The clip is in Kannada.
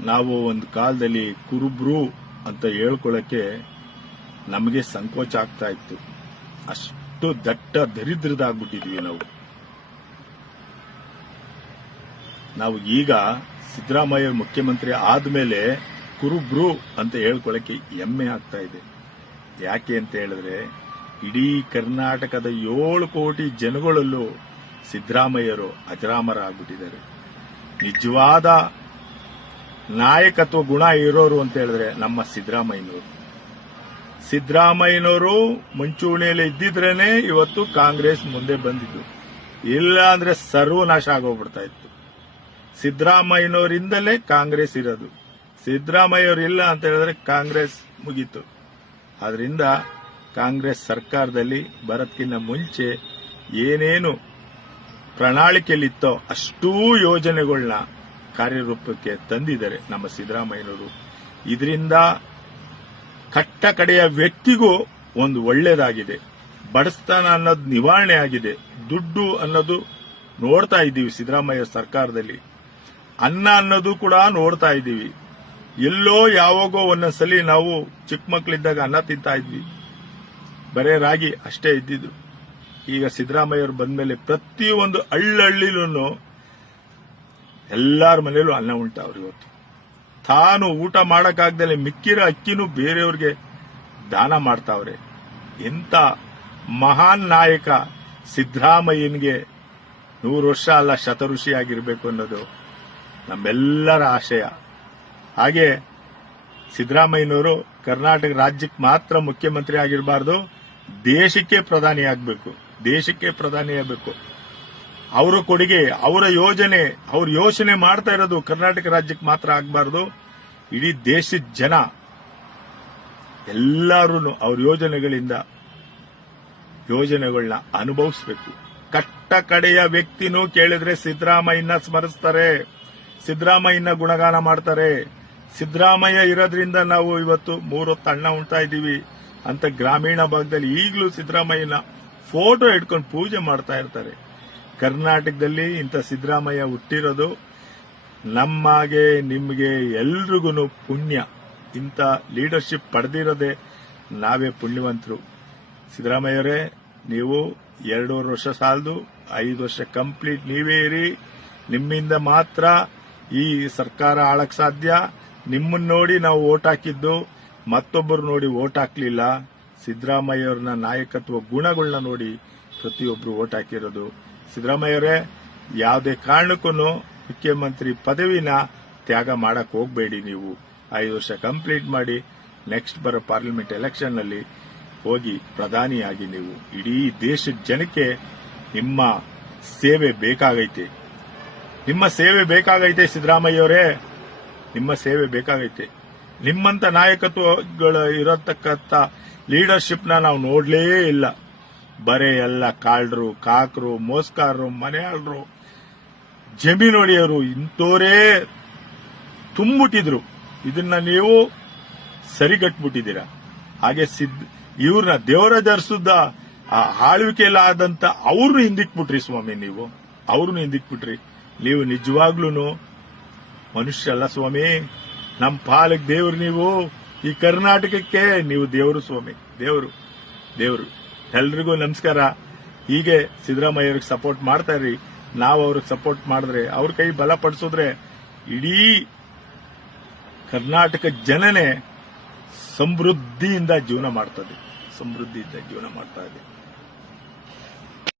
ನಾವು ಒಂದು ಕಾಲದಲ್ಲಿ ಕುರುಬ್ರು ಅಂತ ಹೇಳ್ಕೊಳ್ಳಕ್ಕೆ ನಮಗೆ ಸಂಕೋಚ ಆಗ್ತಾ ಇತ್ತು. ಅಷ್ಟು ದಟ್ಟ ದರಿದ್ರದಾಗ್ಬಿಟ್ಟಿದ್ವಿ ನಾವು. ನಾವು ಈಗ ಸಿದ್ದರಾಮಯ್ಯ ಮುಖ್ಯಮಂತ್ರಿ ಆದ್ಮೇಲೆ ಕುರುಬ್ರು ಅಂತ ಹೇಳ್ಕೊಳಕ್ಕೆ ಹೆಮ್ಮೆ ಆಗ್ತಾ ಇದೆ. ಯಾಕೆ ಅಂತ ಹೇಳಿದ್ರೆ ಇಡೀ ಕರ್ನಾಟಕದ ಏಳು ಕೋಟಿ ಜನಗಳಲ್ಲೂ ಸಿದ್ದರಾಮಯ್ಯರು ಅಜರಾಮರ ಆಗ್ಬಿಟ್ಟಿದ್ದಾರೆ ನಿಜವಾದ ನಾಯಕತ್ವ ಗುಣ ಇರೋರು ಅಂತ ಹೇಳಿದ್ರೆ ನಮ್ಮ ಸಿದ್ದರಾಮಯ್ಯನವರು. ಸಿದ್ದರಾಮಯ್ಯನವರು ಮುಂಚೂಣಿಯಲ್ಲಿ ಇದ್ದಿದ್ರೇನೆ ಇವತ್ತು ಕಾಂಗ್ರೆಸ್ ಮುಂದೆ ಬಂದಿದ್ದು. ಇಲ್ಲ ಅಂದ್ರೆ ಸರ್ವನಾಶ ಆಗೋಗ್ಬಿಡ್ತಾ ಇತ್ತು. ಸಿದ್ದರಾಮಯ್ಯನವರಿಂದಲೇ ಕಾಂಗ್ರೆಸ್ ಇರೋದು. ಸಿದ್ದರಾಮಯ್ಯವರು ಇಲ್ಲ ಅಂತ ಹೇಳಿದ್ರೆ ಕಾಂಗ್ರೆಸ್ ಮುಗೀತು. ಆದ್ರಿಂದ ಕಾಂಗ್ರೆಸ್ ಸರ್ಕಾರದಲ್ಲಿ ಬರೋದಕ್ಕಿಂತ ಮುಂಚೆ ಏನೇನು ಪ್ರಣಾಳಿಕೆಯಲ್ಲಿತ್ತೋ ಅಷ್ಟೂ ಯೋಜನೆಗಳನ್ನ ಕಾರ್ಯರೂಪಕ್ಕೆ ತಂದಿದ್ದಾರೆ ನಮ್ಮ ಸಿದ್ದರಾಮಯ್ಯನವರು. ಇದರಿಂದ ಕಟ್ಟ ಕಡೆಯ ವ್ಯಕ್ತಿಗೂ ಒಂದು ಒಳ್ಳೇದಾಗಿದೆ. ಬಡಸ್ತಾನ ಅನ್ನೋದು ನಿವಾರಣೆ ಆಗಿದೆ. ದುಡ್ಡು ಅನ್ನೋದು ನೋಡ್ತಾ ಇದ್ದೀವಿ ಸಿದ್ದರಾಮಯ್ಯ ಸರ್ಕಾರದಲ್ಲಿ. ಅನ್ನ ಅನ್ನೋದು ಕೂಡ ನೋಡ್ತಾ ಇದ್ದೀವಿ. ಎಲ್ಲೋ ಯಾವಾಗೋ ಒಂದೊಂದ್ಸಲಿ ನಾವು ಚಿಕ್ಕ ಮಕ್ಕಳಿದ್ದಾಗ ಅನ್ನ ತಿಂತಾ ಇದ್ವಿ. ಬರೇ ರಾಗಿ ಅಷ್ಟೇ ಇದ್ದಿದ್ದು. ಈಗ ಸಿದ್ದರಾಮಯ್ಯವರು ಬಂದ್ಮೇಲೆ ಪ್ರತಿಯೊಂದು ಹಳ್ಳಹಳ್ಳಿಲೂ ಎಲ್ಲಾರ ಮನೆಯಲ್ಲೂ ಅನ್ನ ಉಂಟಾವ್ರು ಇವತ್ತು. ತಾನು ಊಟ ಮಾಡಕ್ಕಾಗ್ದಲೆ ಮಿಕ್ಕಿರೋ ಅಕ್ಕಿನೂ ಬೇರೆಯವ್ರಿಗೆ ದಾನ ಮಾಡ್ತಾವ್ರೆ. ಎಂತ ಮಹಾನ್ ನಾಯಕ ಸಿದ್ದರಾಮಯ್ಯನ್ಗೆ ನೂರು ವರ್ಷ ಅಲ್ಲ ಶತಋಷಿ ಆಗಿರಬೇಕು ಅನ್ನೋದು ನಮ್ಮೆಲ್ಲರ ಆಶಯ. ಹಾಗೆ ಸಿದ್ದರಾಮಯ್ಯನವರು ಕರ್ನಾಟಕ ರಾಜ್ಯಕ್ಕೆ ಮಾತ್ರ ಮುಖ್ಯಮಂತ್ರಿ ಆಗಿರಬಾರ್ದು, ದೇಶಕ್ಕೆ ಪ್ರಧಾನಿ ಆಗಬೇಕು ದೇಶಕ್ಕೆ ಪ್ರಧಾನಿ ಆಗಬೇಕು ಅವರ ಕೊಡುಗೆ, ಅವರ ಯೋಜನೆ, ಅವ್ರ ಯೋಚನೆ ಮಾಡ್ತಾ ಇರೋದು ಕರ್ನಾಟಕ ರಾಜ್ಯಕ್ಕೆ ಮಾತ್ರ ಆಗಬಾರದು. ಇಡೀ ದೇಶದ ಜನ ಎಲ್ಲರೂ ಅವ್ರ ಯೋಜನೆಗಳಿಂದ ಯೋಜನೆಗಳನ್ನ ಅನುಭವಿಸಬೇಕು. ಕಟ್ಟ ಕಡೆಯ ವ್ಯಕ್ತಿನೂ ಕೇಳಿದ್ರೆ ಸಿದ್ದರಾಮಯ್ಯನ ಸ್ಮರಿಸ್ತಾರೆ, ಸಿದ್ದರಾಮಯ್ಯನ ಗುಣಗಾನ ಮಾಡ್ತಾರೆ. ಸಿದ್ದರಾಮಯ್ಯ ಇರೋದ್ರಿಂದ ನಾವು ಇವತ್ತು ಮೂರೊತ್ತು ಅಣ್ಣ ಉಣ್ತಾ ಇದ್ದೀವಿ ಅಂತ ಗ್ರಾಮೀಣ ಭಾಗದಲ್ಲಿ ಈಗಲೂ ಸಿದ್ದರಾಮಯ್ಯನ ಫೋಟೋ ಇಟ್ಕೊಂಡು ಪೂಜೆ ಮಾಡ್ತಾ ಇರ್ತಾರೆ. ಕರ್ನಾಟಕದಲ್ಲಿ ಇಂಥ ಸಿದ್ದರಾಮಯ್ಯ ಹುಟ್ಟಿರೋದು ನಮ್ಮಾಗೆ, ನಿಮಗೆ ಎಲ್ರಿಗೂ ಪುಣ್ಯ. ಇಂಥ ಲೀಡರ್ಶಿಪ್ ಪಡೆದಿರೋದೇ ನಾವೇ ಪುಣ್ಯವಂತರು. ಸಿದ್ದರಾಮಯ್ಯವರೇ, ನೀವು ಎರಡೂವರೆ ವರ್ಷ ಸಾಲದು, ಐದು ವರ್ಷ ಕಂಪ್ಲೀಟ್ ನೀವೇ ಇರಿ. ನಿಮ್ಮಿಂದ ಮಾತ್ರ ಈ ಸರ್ಕಾರ ಆಳಕ್ ಸಾಧ್ಯ. ನಿಮ್ಮನ್ನ ನೋಡಿ ನಾವು ಓಟ್ ಹಾಕಿದ್ದು, ಮತ್ತೊಬ್ಬರು ನೋಡಿ ಓಟ್ ಹಾಕಲಿಲ್ಲ. ಸಿದ್ದರಾಮಯ್ಯವ್ರನ್ನ ನಾಯಕತ್ವ ಗುಣಗಳನ್ನ ನೋಡಿ ಪ್ರತಿಯೊಬ್ಬರು ಓಟ್ ಹಾಕಿರೋದು. ಸಿದ್ದರಾಮಯ್ಯವರೇ ಯಾವುದೇ ಕಾರಣಕ್ಕೂ ಮುಖ್ಯಮಂತ್ರಿ ಪದವಿನ ತ್ಯಾಗ ಮಾಡಕ್ ಹೋಗಬೇಡಿ ನೀವು. ಐದು ವರ್ಷ ಕಂಪ್ಲೀಟ್ ಮಾಡಿ ನೆಕ್ಸ್ಟ್ ಬರೋ ಪಾರ್ಲಿಮೆಂಟ್ ಎಲೆಕ್ಷನ್ನಲ್ಲಿ ಹೋಗಿ ಪ್ರಧಾನಿಯಾಗಿ ನೀವು. ಇಡೀ ದೇಶದ ಜನಕ್ಕೆ ನಿಮ್ಮ ಸೇವೆ ಬೇಕಾಗೈತೆ. ನಿಮ್ಮ ಸೇವೆ ಬೇಕಾಗೈತೆ ಸಿದ್ದರಾಮಯ್ಯವರೇ ನಿಮ್ಮ ಸೇವೆ ಬೇಕಾಗೈತೆ. ನಿಮ್ಮಂತ ನಾಯಕತ್ವಗಳು ಇರತಕ್ಕಂಥ ಲೀಡರ್ಶಿಪ್ನ ನಾವು ನೋಡಲೇ ಇಲ್ಲ. ಬರೇ ಎಲ್ಲ ಕಾಳ್ರು, ಕಾಕರು, ಮೋಸ್ಕಾರರು, ಮನೆಯಾಳರು ಜಮೀನು ಹೊಡೆಯೋರು ಇಂಥೋರೇ ತುಂಬಿಟ್ಟಿದ್ರು ಇದನ್ನ ನೀವು ಸರಿಗಟ್ಬಿಟ್ಟಿದ್ದೀರ? ಹಾಗೆ ಸಿದ್ ಇವ್ರನ್ನ ದೇವರ ಆ ಆಳ್ವಿಕೆಯಲ್ಲಿ ಆದಂತ ಅವ್ರನ್ನ ಹಿಂದಿಕ್ಬಿಟ್ರಿ ಸ್ವಾಮಿ ನೀವು. ಅವ್ರನ್ನ ಹಿಂದಿಕ್ಬಿಟ್ರಿ. ನೀವು ನಿಜವಾಗ್ಲೂ ಮನುಷ್ಯ ಅಲ್ಲ ಸ್ವಾಮಿ. ನಮ್ಮ ಪಾಲಕ್ ದೇವ್ರು ನೀವು. ಈ ಕರ್ನಾಟಕಕ್ಕೆ ನೀವು ದೇವರು ಸ್ವಾಮಿ. ದೇವರು ದೇವರು. ಎಲ್ರಿಗೂ ನಮಸ್ಕಾರ. ಹೀಗೆ ಸಿದ್ದರಾಮಯ್ಯವ್ರಿಗೆ ಸಪೋರ್ಟ್ ಮಾಡ್ತಾ ಇರಿ. ನಾವು ಅವ್ರಿಗೆ ಸಪೋರ್ಟ್ ಮಾಡಿದ್ರೆ, ಅವ್ರ ಕೈ ಬಲ ಪಡಿಸಿದ್ರೆ ಇಡೀ ಕರ್ನಾಟಕ ಜನನೇ ಸಮೃದ್ಧಿಯಿಂದ ಜೀವನ ಮಾಡ್ತದೆ. ಸಮೃದ್ಧಿಯಿಂದ ಜೀವನ ಮಾಡ್ತಾ ಇದೆ.